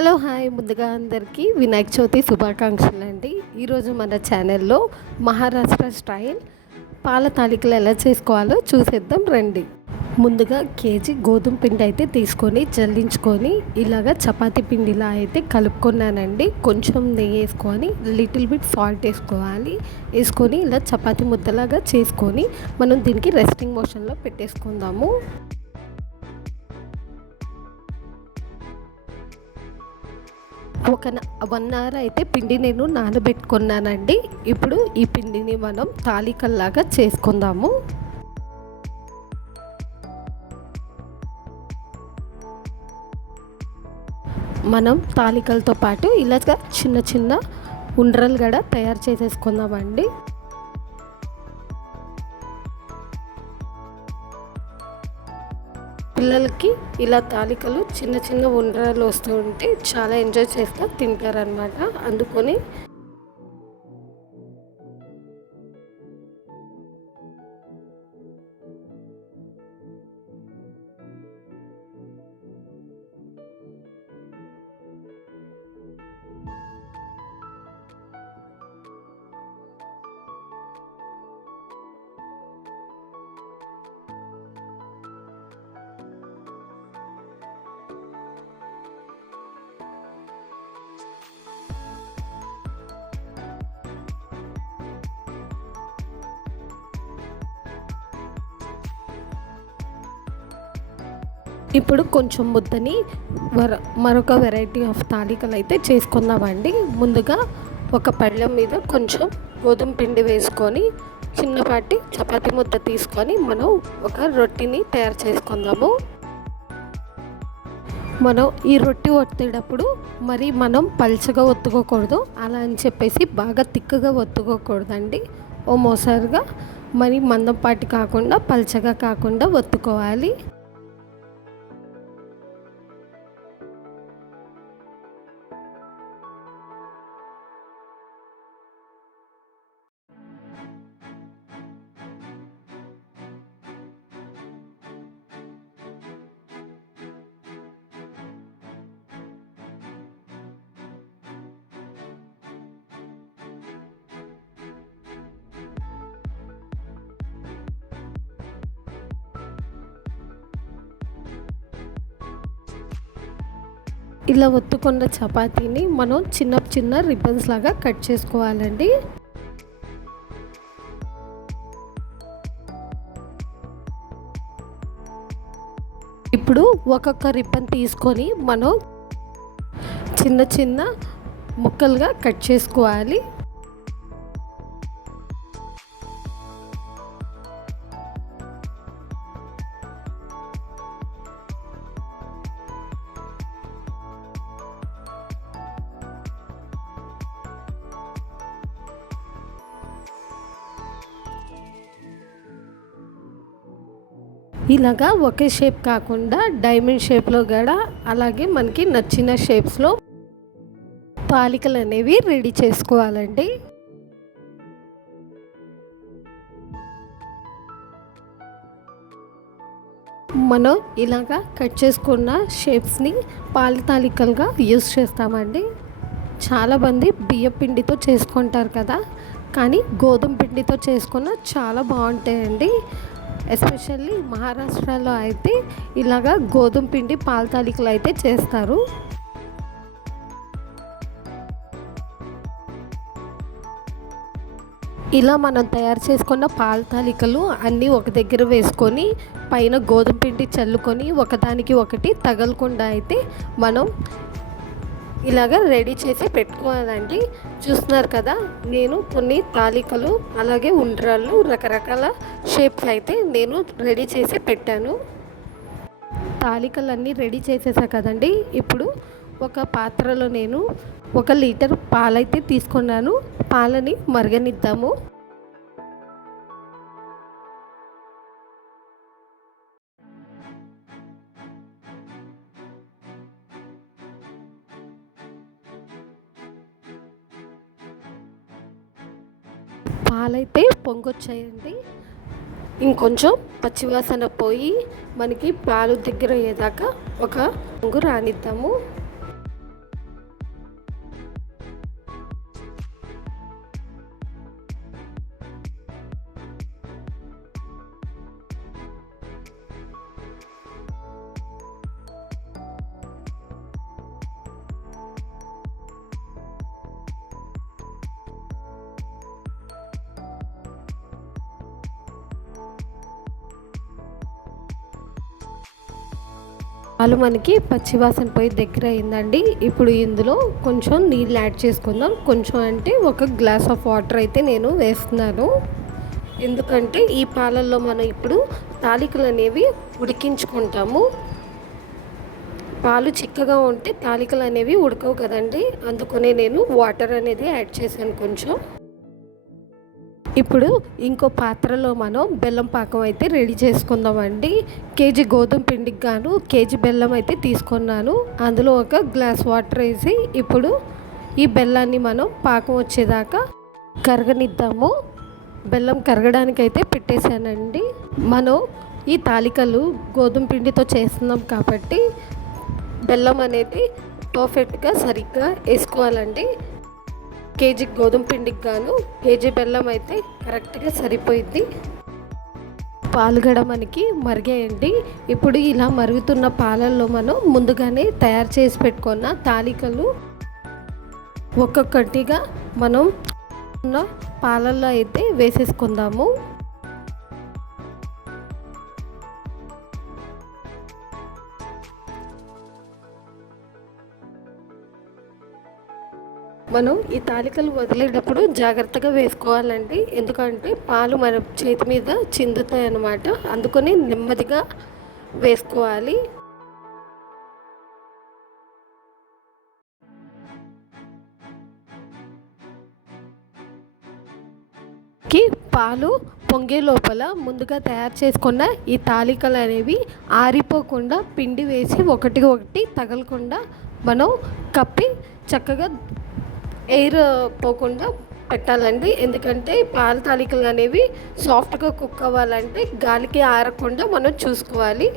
Hello hi. ముందుగా అందరికీ వినాయక చవితి శుభాకాంక్షలు అండి. ఈరోజు మన ఛానల్లో మహారాష్ట్ర స్టైల్ పాల తాలికలు ఎలా చేసుకోవాలో చూసేద్దాం రండి. ముందుగా కేజీ గోధుమ పిండి అయితే తీసుకొని జల్లించుకొని ఇలాగ చపాతీ పిండిలా అయితే కలుపుకున్నానండి. కొంచెం నెయ్యి వేసుకొని లిటిల్ బిట్ సాల్ట్ వేసుకోవాలి. వేసుకొని ఇలా చపాతీ ముద్దలాగా చేసుకొని మనం దీనికి రెస్టింగ్ మోషన్లో పెట్టేసుకుందాము. ఒక వన్ అవర్ అయితే పిండి నేను నానబెట్టుకున్నానండి. ఇప్పుడు ఈ పిండిని మనం తాలికల్లాగా చేసుకుందాము. మనం తాలికలతో పాటు ఇలా చిన్న చిన్న ఉండ్రలు కూడా తయారు చేసేసుకుందామండి. పిల్లలకి ఇలా తాలికలు చిన్న చిన్న ఉండ్రాలు వస్తూ ఉంటే చాలా ఎంజాయ్ చేస్తూ తింటారనమాట అందుకొని ఇప్పుడు కొంచెం ముద్దని వర మరొక వెరైటీ ఆఫ్ తాలికలు అయితే చేసుకుందామండి. ముందుగా ఒక పళ్ళెం మీద కొంచెం గోధుమ పిండి వేసుకొని చిన్నపాటి చపాతి ముద్ద తీసుకొని మనం ఒక రొట్టిని తయారు చేసుకుందాము. మనం ఈ రొట్టి ఒత్తేటప్పుడు మరి మనం పల్చగా ఒత్తుకోకూడదు. అలా అని చెప్పేసి బాగా తిక్కగా ఒత్తుకోకూడదండి. ఓ మోసారుగా మరి మందంపాటి కాకుండా పల్చగా కాకుండా ఒత్తుకోవాలి. ఇలా ఒత్తుకున్న చపాతీని మనం చిన్న చిన్న రిబ్బన్స్ లాగా కట్ చేసుకోవాలండి. ఇప్పుడు ఒక్కొక్క రిబ్బన్ తీసుకొని మనం చిన్న చిన్న ముక్కలుగా కట్ చేసుకోవాలి. ఇలాగా ఒకే షేప్ కాకుండా డైమండ్ షేప్లో కూడా అలాగే మనకి నచ్చిన షేప్స్లో తాలికలు అనేవి రెడీ చేసుకోవాలండి. మనం ఇలాగా కట్ చేసుకున్న షేప్స్ని పాలితాలికలుగా యూజ్ యూస్ చేస్తామండి చాలామంది బియ్యం పిండితో చేసుకుంటారు కదా కానీ గోధుమ పిండితో చేసుకున్న చాలా బాగుంటాయండి. ఎస్పెషల్లీ మహారాష్ట్రలో అయితే ఇలాగా గోధుమ పిండి పాలతాలికలు అయితే చేస్తారు. ఇలా మనం తయారు చేసుకున్న పాల తాలికలు అన్నీ ఒక దగ్గర వేసుకొని పైన గోధుమ పిండి చల్లుకొని ఒకదానికి ఒకటి తగలకుండా అయితే మనం ఇలాగ రెడీ చేసి పెట్టుకోవాలండి. చూస్తున్నారు కదా నేను కొన్ని తాలికలు అలాగే ఉండ్రాళ్ళు రకరకాల షేప్స్ అయితే నేను రెడీ చేసి పెట్టాను. తాలికలన్నీ రెడీ చేసేసా కదండి. ఇప్పుడు ఒక పాత్రలో నేను ఒక లీటర్ పాలైతే తీసుకున్నాను. పాలని మరగనిద్దాము. పాలైతే పొంగొచ్చాయండి. ఇంకొంచెం పచ్చివాసన పోయి మనకి పాలు దగ్గర అయ్యేదాకా ఒక పొంగు రానిద్దాము. పాలు మనకి పచ్చివాసన పోయి దగ్గర అయిందండి. ఇప్పుడు ఇందులో కొంచెం నీళ్ళు యాడ్ చేసుకుందాం. కొంచెం అంటే ఒక గ్లాస్ ఆఫ్ వాటర్ అయితే నేను వేస్తున్నాను. ఎందుకంటే ఈ పాలల్లో మనం ఇప్పుడు తాలికలు అనేవి ఉడికించుకుంటాము. పాలు చిక్కగా ఉంటే తాలికలు అనేవి ఉడకవు కదండి. అందుకనే నేను వాటర్ అనేది యాడ్ చేశాను కొంచెం. ఇప్పుడు ఇంకో పాత్రలో మనం బెల్లం పాకం అయితే రెడీ చేసుకుందామండి. కేజీ గోధుమ పిండికి గాను కేజీ బెల్లం అయితే తీసుకున్నాను. అందులో ఒక గ్లాస్ వాటర్ వేసి ఇప్పుడు ఈ బెల్లాన్ని మనం పాకం వచ్చేదాకా కరగనిద్దాము. బెల్లం కరగడానికి అయితే పెట్టేశానండి. మనం ఈ తాలికలు గోధుమ పిండితో చేస్తున్నాం కాబట్టి బెల్లం అనేది పర్ఫెక్ట్గా సరిగ్గా వేసుకోవాలండి. కేజీ గోధుమ పిండికి గాను కేజీ బెల్లం అయితే కరెక్ట్గా సరిపోయింది పాలుగడ మనకి మరిగేయండి. ఇప్పుడు ఇలా మరుగుతున్న పాలల్లో మనం ముందుగానే తయారు చేసి పెట్టుకున్న తాలికలు ఒక్కొక్కటిగా మనం ఉన్న పాలల్లో అయితే వేసేసుకుందాము. మనం ఈ తాలికలు వదిలేటప్పుడు జాగ్రత్తగా వేసుకోవాలండి. ఎందుకంటే పాలు మన చేతి మీద చిందుతాయి అన్నమాట అందుకని నెమ్మదిగా వేసుకోవాలి. కి పాలు పొంగే లోపల ముందుగా తయారు చేసుకున్న ఈ తాలికలు అనేవి ఆరిపోకుండా పిండి వేసి ఒకటి ఒకటి తగలకుండా మనం కప్పి చక్కగా ఎయిర్ పోకుండా పెట్టాలండి. ఎందుకంటే పాల తాలికలు అనేవి సాఫ్ట్గా కుక్ అవ్వాలంటే గాలికి ఆరకుండా మనం చూసుకోవాలి.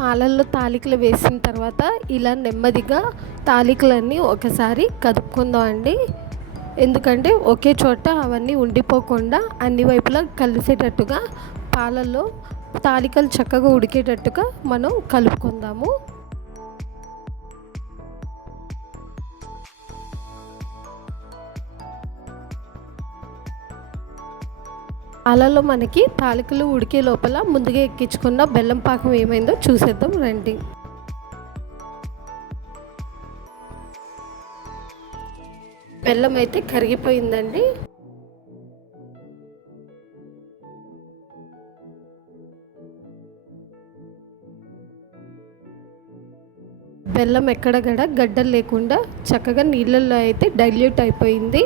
పాలల్లో తాలికలు వేసిన తర్వాత ఇలా నెమ్మదిగా తాలికలన్నీ ఒకసారి కదుపుకుందాం అండి ఎందుకంటే ఒకే చోట అవన్నీ ఉండిపోకుండా అన్ని వైపులా కలిసేటట్టుగా పాలల్లో తాలికలు చక్కగా ఉడికేటట్టుగా మనం కలుపుకుందాము. అలాలో మనకి తాలికలు ఉడికే లోపల ముందుగా ఎక్కించుకున్న బెల్లం పాకం ఏమైందో చూసేద్దాం రండి. బెల్లం అయితే కరిగిపోయిందండి. బెల్లం ఎక్కడగడ గడ్డలు లేకుండా చక్కగా నీళ్ళల్లో అయితే డైల్యూట్ అయిపోయింది.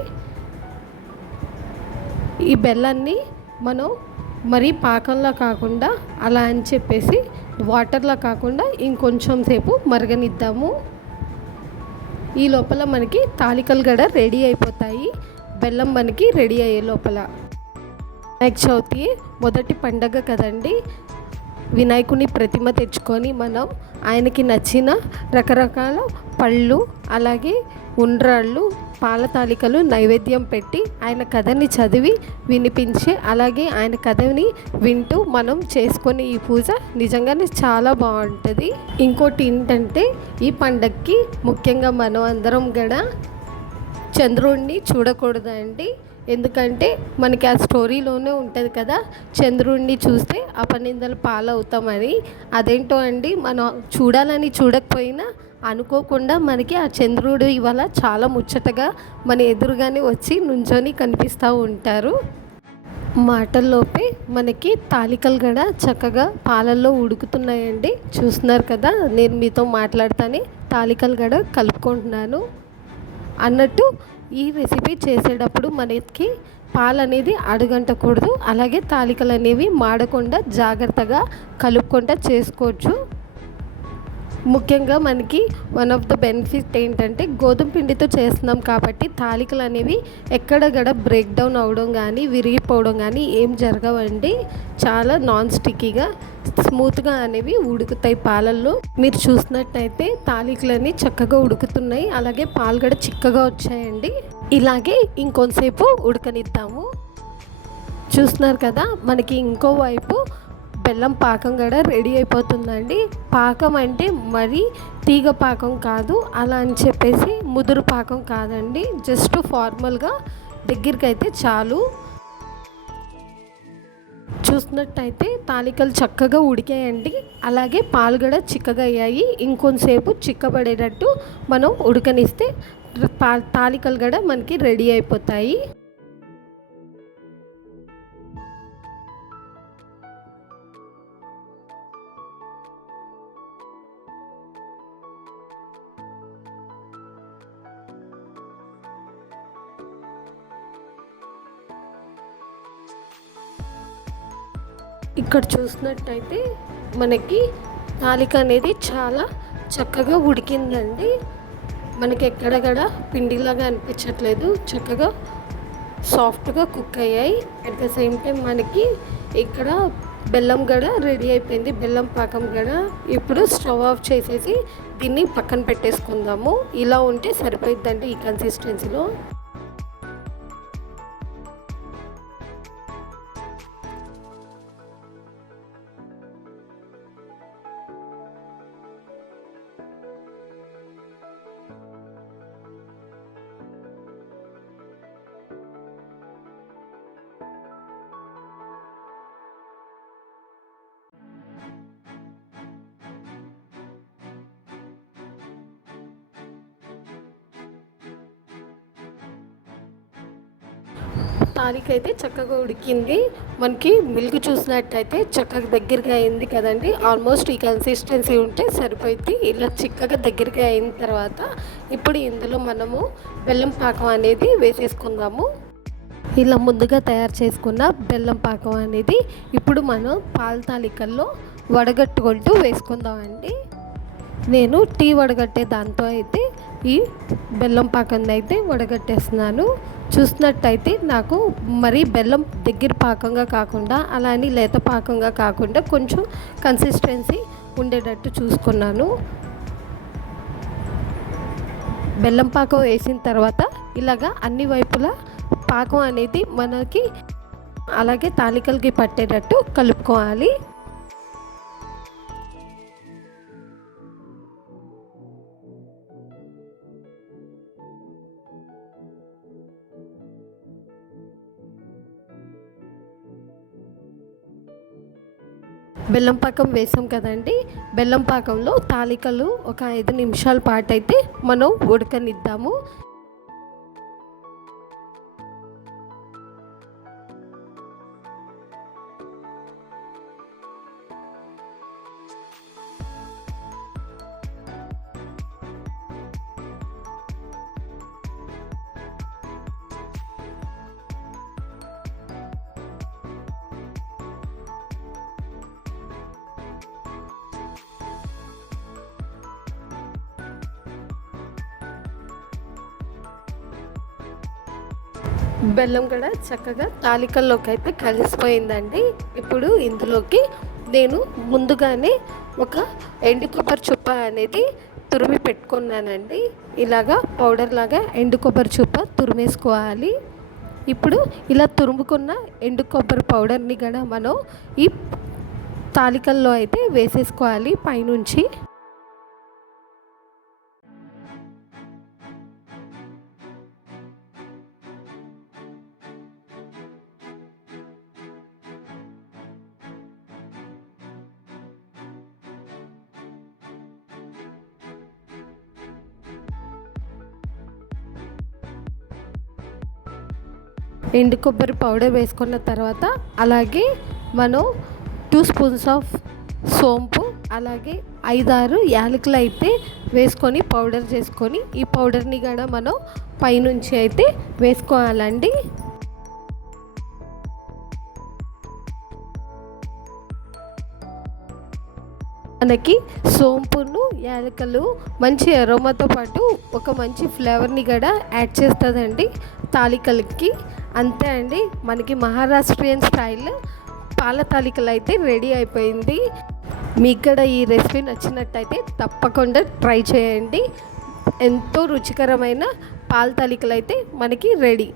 ఈ బెల్లాన్ని మనం మరీ పాకంలా కాకుండా అలా అని చెప్పేసి వాటర్లా కాకుండా ఇంకొంచెం సేపు మరగనిద్దాము. ఈ లోపల మనకి తాలికలు గడ రెడీ అయిపోతాయి. బెల్లం మనకి రెడీ అయ్యే లోపల. వినాయక చవితి మొదటి పండగ కదండి. వినాయకుని ప్రతిమ తెచ్చుకొని మనం ఆయనకి నచ్చిన రకరకాల పళ్ళు అలాగే ఉండ్రాళ్ళు పాల తాలికలు నైవేద్యం పెట్టి ఆయన కథని చదివి వినిపించి అలాగే ఆయన కథని వింటూ మనం చేసుకునే ఈ పూజ నిజంగానే చాలా బాగుంటుంది. ఇంకోటి ఏంటంటే ఈ పండగకి ముఖ్యంగా మనం అందరం కూడా చంద్రుడిని చూడకూడదండి. ఎందుకంటే మనకి ఆ స్టోరీలోనే ఉంటుంది కదా చంద్రుడిని చూస్తే అపనిందలు పాలవుతామని అదేంటో అండి మనం చూడాలని చూడకపోయినా అనుకోకుండా మనకి ఆ చంద్రుడు ఇవాళ చాలా ముచ్చటగా మన ఎదురుగానే వచ్చి నుంచొని కనిపిస్తూ ఉంటారు. మాటల్లోపే మనకి తాలికలు కూడా చక్కగా పాలల్లో ఉడుకుతున్నాయండి. చూస్తున్నారు కదా నేను మీతో మాట్లాడుతానే తాలికలు కూడా కలుపుకుంటున్నాను. అన్నట్టు ఈ రెసిపీ చేసేటప్పుడు మనకి పాలు అనేది అడుగంటకూడదు. అలాగే తాలికలు అనేవి మాడకుండా జాగ్రత్తగా కలుపుకుంటూ చేసుకోవచ్చు. ముఖ్యంగా మనకి వన్ ఆఫ్ ద బెనిఫిట్ ఏంటంటే గోధుమ పిండితో చేస్తున్నాం కాబట్టి తాలికలు అనేవి ఎక్కడ గడ బ్రేక్ డౌన్ అవడం కానీ విరిగిపోవడం కానీ ఏం జరగవండి. చాలా నాన్ స్టిక్కీగా స్మూత్గా అనేవి ఉడుకుతాయి పాలల్లో. మీరు చూసినట్టయితే తాలికలన్నీ చక్కగా ఉడుకుతున్నాయి. అలాగే పాలు కూడా చిక్కగా వచ్చాయండి. ఇలాగే ఇంకొంతసేపు ఉడకనిద్దాము. చూస్తున్నారు కదా మనకి ఇంకో వైపు బెల్లం పాకం కూడా రెడీ అయిపోతుందండి. పాకం అంటే మరి తీగ పాకం కాదు అలా అని చెప్పేసి ముదురు పాకం కాదండి. జస్ట్ ఫార్మల్గా దగ్గరికి అయితే చాలు. చూసినట్టయితే తాలికలు చక్కగా ఉడికాయండి. అలాగే పాలు కూడా చిక్కగా అయ్యాయి. ఇంకొంతసేపు చిక్కబడేటట్టు మనం ఉడకనిస్తే తాలికలు కూడా మనకి రెడీ అయిపోతాయి. ఇక్కడ చూసినట్టయితే మనకి తాలిక అనేది చాలా చక్కగా ఉడికిందండి. మనకి ఎక్కడక్కడ పిండిలాగా అనిపించట్లేదు. చక్కగా సాఫ్ట్గా కుక్ అయ్యాయి. అట్ ద సేమ్ టైం మనకి ఇక్కడ బెల్లం గడ రెడీ అయిపోయింది. బెల్లం పాకం గడ ఇప్పుడు స్టవ్ ఆఫ్ చేసేసి దీన్ని పక్కన పెట్టేసుకుందాము. ఇలా ఉంటే సరిపోయిద్దండి ఈ కన్సిస్టెన్సీలో తారీఖు అయితే చక్కగా ఉడికింది. మనకి మిల్క్ చూసినట్టయితే చక్కగా దగ్గరగా అయింది కదండి. ఆల్మోస్ట్ ఈ కన్సిస్టెన్సీ ఉంటే సరిపోయింది. ఇలా చిక్కగా దగ్గరగా అయిన తర్వాత ఇప్పుడు ఇందులో మనము బెల్లం పాకం అనేది వేసేసుకుందాము. ఇలా ముందుగా తయారు చేసుకున్న బెల్లం పాకం అనేది ఇప్పుడు మనం పాల తాలికల్లో వడగట్టుకుంటూ వేసుకుందామండి. నేను టీ వడగట్టే దాంతో అయితే ఈ బెల్లం పాకం అయితే వడగట్టేస్తున్నాను. చూసినట్టయితే నాకు మరి బెల్లం దగ్గర పాకంగా కాకుండా అలా అని లేత పాకంగా కాకుండా కొంచెం కన్సిస్టెన్సీ ఉండేటట్టు చూసుకున్నాను. బెల్లం పాకం వేసిన తర్వాత ఇలాగా అన్ని వైపులా పాకం అనేది మనకి అలాగే తాలికలకి పట్టేటట్టు కలుపుకోవాలి. బెల్లం పాకం వేసాం కదండి. బెల్లం పాకంలో తాలికలు ఒక ఐదు నిమిషాల పాటు అయితే మనం ఉడకనిద్దాము. బెల్లం కూడా చక్కగా తాలికల్లోకి అయితే కలిసిపోయిందండి. ఇప్పుడు ఇందులోకి నేను ముందుగానే ఒక ఎండు కొబ్బరి చుప్ప అనేది తురిమి పెట్టుకున్నానండి. ఇలాగా పౌడర్ లాగా ఎండు కొబ్బరి చుప్ప తురిమేసుకోవాలి. ఇప్పుడు ఇలా తురుముకున్న ఎండు కొబ్బరి పౌడర్ని కూడా మనం ఈ తాలికల్లో అయితే వేసేసుకోవాలి పైనుంచి. ఎండు కొబ్బరి పౌడర్ వేసుకున్న తర్వాత అలాగే మనం టూ స్పూన్స్ ఆఫ్ సోంపు అలాగే ఐదారు యాలకులు అయితే వేసుకొని పౌడర్ చేసుకొని ఈ పౌడర్ని కూడా మనం పైనుంచి అయితే వేసుకోవాలండి. మనకి సోంపును యాలకలు మంచి ఎరోమాతో పాటు ఒక మంచి ఫ్లేవర్ని కూడా యాడ్ చేస్తుందండి తాలికలకి. అంతే అండి. మనకి మహారాష్ట్రియన్ స్టైల్ పాల తాలికలు అయితే రెడీ అయిపోయింది. మీకు కూడా ఈ రెసిపీ నచ్చినట్టయితే తప్పకుండా ట్రై చేయండి. ఎంతో రుచికరమైన పాల తాలికలు అయితే మనకి రెడీ.